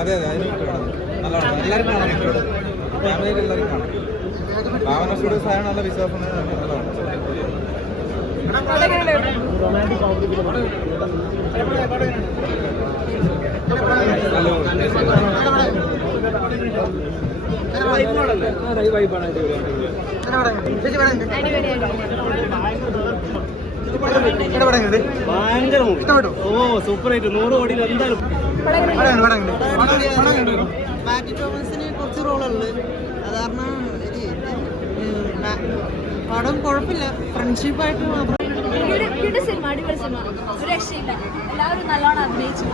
അതെ അതെ അതിന് നല്ലതാണ്. എല്ലാവരും കാണാൻ പറ്റും. ഫാമിലിയിൽ എല്ലാവരും കാണാം. ഭാവന സ്റ്റുഡിയോസ് ആയ നല്ല വിശ്വാസം നല്ലതാണ്. ഭയങ്കര ഇഷ്ടപ്പെട്ടു. ഓ സൂപ്പർ ആയിട്ട് 100 കോടിയിൽ എന്തായാലും. മാത്യു തോമസിന് കുറച്ച് റോളുണ്ട്. അത് കാരണം പടം കുഴപ്പമില്ല, ഫ്രണ്ട്ഷിപ്പായിട്ട് മാത്രം. സിനിമ അടിപൊളി സിനിമ, ഒരു രക്ഷയില്ല. എല്ലാവരും നല്ലോണം അഭിനയിച്ചു.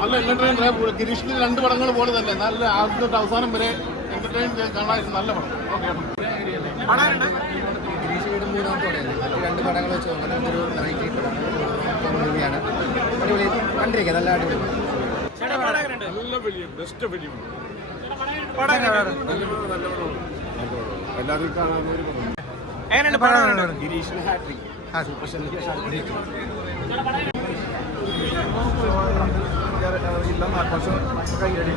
നല്ല എന്റർടൈൻ. ഗിരീഷിന്റെ 2 പടങ്ങൾ പോലെ തന്നെ നല്ല ആദ്യം തൊട്ട് അവസാനം വരെ എന്റർടൈൻ കാണാൻ നല്ല പടം. ഗിരീഷ് വീട് 3ാമത്തെ പടമല്ലേ, 2 പടങ്ങൾ വെച്ച് അങ്ങനെ ഒരു വെറൈറ്റി മൂവിയാണ്. അടിപൊളി കണ്ടിരിക്കുക, നല്ല അടിപൊളി. നല്ല ഫിലിം, ബെസ്റ്റ് ഫിലിം. എല്ലാവരും കാണാൻ ഒരു പടം. ഗിരീഷിന് ഹാട്രിക്, സൂപ്പർ ഇല്ല 4 വർഷം കൈയടി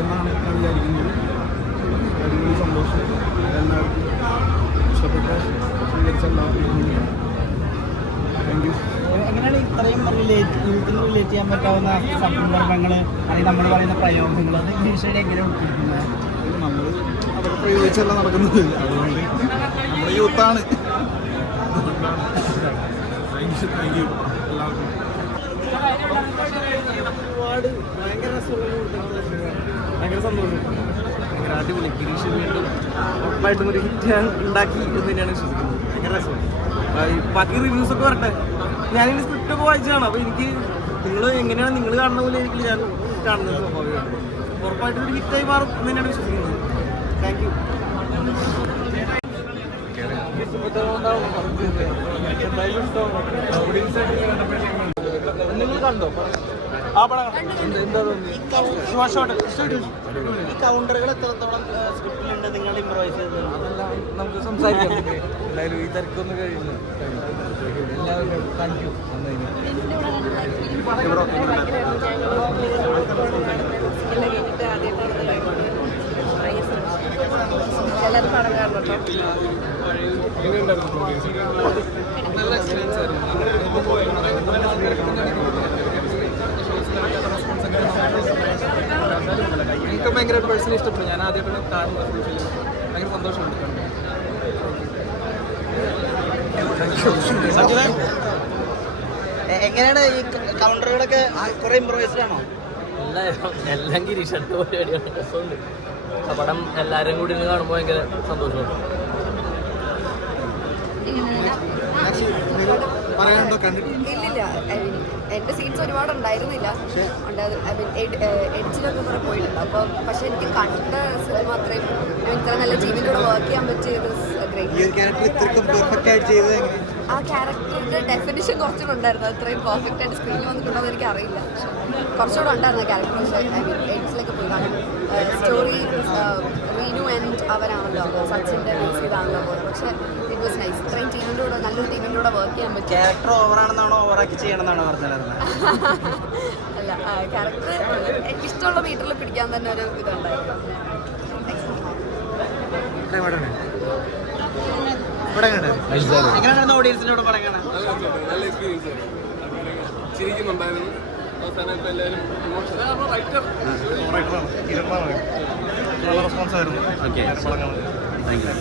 എന്നാണ് ഞാൻ വിചാരിക്കുന്നത്. അടിപൊളി സന്തോഷം. എല്ലാവർക്കും ഇഷ്ടപ്പെട്ട സ്വീകരിച്ച എല്ലാവർക്കും താങ്ക് യു. എങ്ങനെയാണ് ഇത്രയും യൂത്തിന് റിലേറ്റ് ചെയ്യാൻ പറ്റാവുന്ന സന്ദർഭങ്ങൾ അല്ലെങ്കിൽ നമ്മൾ പറയുന്ന പ്രയോഗങ്ങൾ അത് ഗിരീഷയുടെ എങ്ങനെ ഉൾപ്പെടുത്തുന്നത്? നമ്മൾ അതൊക്കെ പ്രയോഗിച്ചല്ല നടക്കുന്നത്. അതുകൊണ്ട് നമ്മുടെ യൂത്താണ്. താങ്ക് യു എല്ലാവർക്കും. ഒരുപാട് ഭയങ്കര ഭയങ്കര സന്തോഷം, ഭയങ്കര അടിപൊളി. ഗിരീഷ് വീണ്ടും ഉറപ്പായിട്ടും ഒരു ഹിറ്റ് ഉണ്ടാക്കി എന്ന് തന്നെയാണ് വിശ്വസിക്കുന്നത്. ഭയങ്കര രസമാണ്. ബാക്കി റിവ്യൂസൊക്കെ വരട്ടെ. ഞാനിങ്ങനെ സ്ക്രിപ്റ്റൊക്കെ വായിച്ചതാണ്. അപ്പോൾ എനിക്ക് നിങ്ങൾ എങ്ങനെയാണ് നിങ്ങൾ കാണുന്ന പോലെ എനിക്ക് ഞാൻ കാണുന്നത് സ്വാഭാവികമാണ്. ഉറപ്പായിട്ടും ഒരു ഹിറ്റായി മാറും എന്ന് തന്നെയാണ് വിശ്വസിക്കുന്നത്. Thank you. നിങ്ങൾ കണ്ടോ ആ പടം? ഈ കൗണ്ടറുകൾ എത്രത്തോളം സ്ക്രിപ്റ്റിലുണ്ട് നിങ്ങൾ ഇംപ്രവൈസ് ചെയ്തത്? അതെല്ലാം നമുക്ക് സംസാരിക്കാം. എന്തായാലും ഈ തിരക്കൊന്നും കഴിയുന്നു. എല്ലാവരും താങ്ക് യു. എല്ലാവരും പടം കാണുന്നുണ്ടോ? നല്ല എക്സ്പീരിയൻസ് ആയിരുന്നു. എനിക്ക് ഭയങ്കരമായിട്ട് പേഴ്സണലി ഇഷ്ടപ്പെട്ടു. ഞാൻ ആദ്യമായിട്ട് കാണുന്നത് ഫുൾ ഫിലിം. ഭയങ്കര സന്തോഷമുണ്ട്. എങ്ങനെയാണ് ഈ കൗണ്ടറുകളൊക്കെ കുറെ ഇംപ്രവൈസ്ഡ് ആണോ? എല്ലാം ഗിരീഷന്റെ പരിപാടിയാണ്. രസമുണ്ട്. പടം എല്ലാവരും കൂടി ഇരുന്ന് കാണുമ്പോൾ ഭയങ്കര സന്തോഷമുണ്ട്. ഇല്ലില്ല, എൻ്റെ സീൻസ് ഒരുപാട് ഉണ്ടായിരുന്നില്ല. എഡിറ്റിലൊക്കെ കുറെ പോയിട്ടുണ്ട്. അപ്പോൾ പക്ഷെ എനിക്ക് കണ്ട സിനിമ അത്രയും ഇത്ര നല്ല ജീവിലൂടെ വർക്ക് ചെയ്യാൻ പറ്റിയത് ആ ക്യാരക്ടറിന്റെ ഡെഫിനിഷൻ കുറച്ചുകൂടെ ഉണ്ടായിരുന്നു. അത്രയും പെർഫെക്റ്റ് ആയിട്ട് സ്ക്രീനിൽ വന്നിട്ടുണ്ടോ എന്ന് എനിക്ക് അറിയില്ല. കുറച്ചുകൂടെ ഉണ്ടായിരുന്നു ക്യാരക്ടർ. പക്ഷേ എഡിറ്റിലൊക്കെ പോയി കാണും. സ്റ്റോറി റീനു ആൻഡ് അവരാണല്ലോ, സച്ചിൻ്റെ ബേസ് ചെയ്താണല്ലോ പോലെ. പക്ഷേ ഇറ്റ് വാസ് നൈസ്. ഇത്രയും ടീമിൻ്റെ കൂടെ, നല്ലൊരു ടീമിൻ്റെ കൂടെ വർക്ക് ചെയ്യാൻ പറ്റും. ക്യാരക്ടർ ഓവറാണെന്നാണോ ഓവറാക്കി ചെയ്യണമെന്നാണോ പറഞ്ഞത്? അല്ല, ക്യാരക്ടർ എനിക്കിഷ്ടമുള്ള മീറ്ററിൽ പിടിക്കാൻ തന്നെ ഒരു ഇതുണ്ടായിരുന്നു. എങ്ങനെയാണ് ഓഡിയൻസിനോട് പറയാനാണ്? നല്ല എക്സ്പീരിയൻസ് ആയിരുന്നു. ചിരിക്കുന്നുണ്ടായിരുന്നു. അവസാനം ഇപ്പം എല്ലാവരും റൈറ്ററാണ്. റെസ്പോൺസ് ആയിരുന്നു. Okay, thank you.